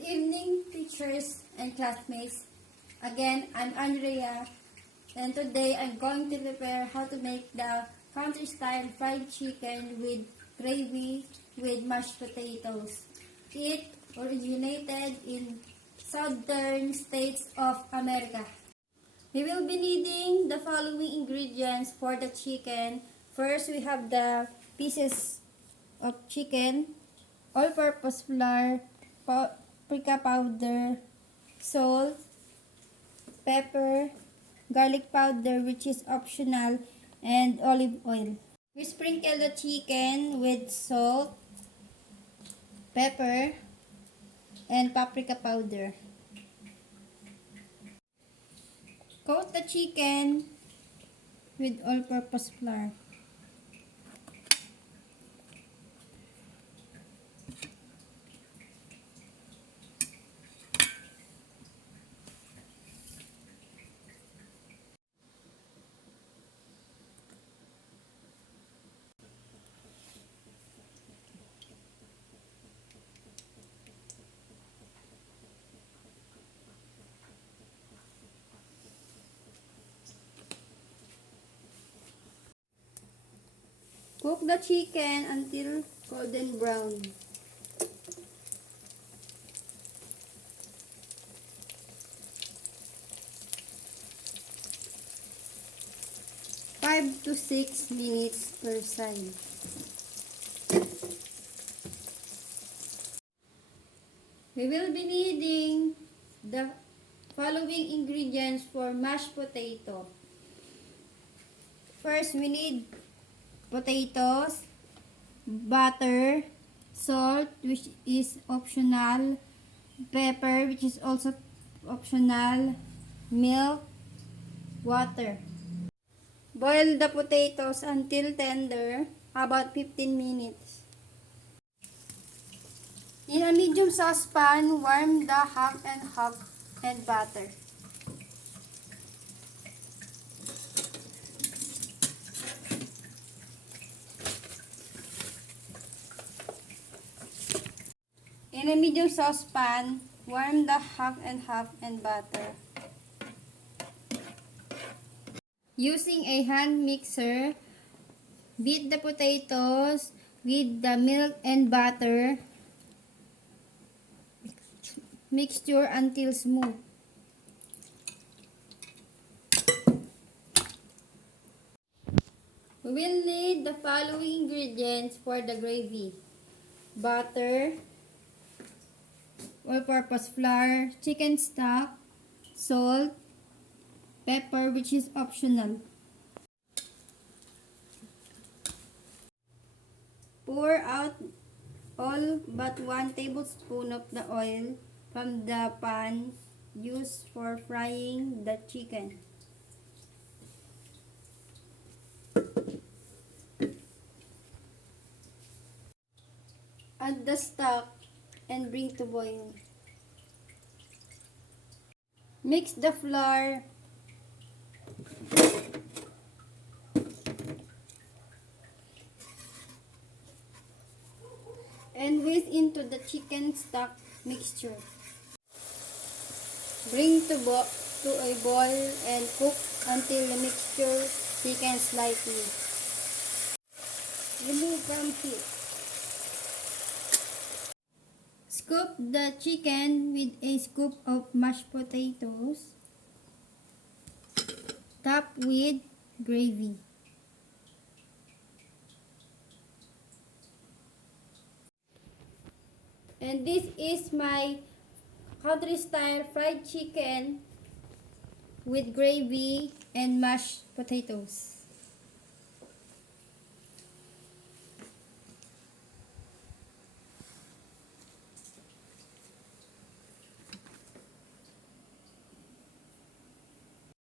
Good evening, teachers and classmates. Again, I'm Andrea, and today I'm going to prepare how to make the country-style fried chicken with gravy with mashed potatoes. It originated in southern states of America. We will be needing the following ingredients for the chicken. First, we have the pieces of chicken, all-purpose flour, paprika powder, salt, pepper, garlic powder which is optional, and olive oil. We sprinkle the chicken with salt, pepper, and paprika powder. Coat the chicken with all-purpose flour. Cook the chicken until golden brown. Five to 6 minutes per side. We will be needing the following ingredients for mashed potato. First, we need potatoes, butter, salt which is optional, pepper which is also optional, milk, water. Boil the potatoes until tender, about 15 minutes. In a medium saucepan, warm the half and butter. In a medium saucepan, warm the half and butter. Using a hand mixer, beat the potatoes with the milk and butter mixture until smooth. We will need the following ingredients for the gravy: butter, all-purpose flour, chicken stock, salt, pepper which is optional. Pour out all but 1 tablespoon of the oil from the pan used for frying the chicken. Add the stock and bring to boil. Mix the flour and whisk into the chicken stock mixture. Bring to a boil and cook until the mixture thickens slightly. Remove from heat. Scoop the chicken with a scoop of mashed potatoes. Top with gravy. And this is my country-style fried chicken with gravy and mashed potatoes.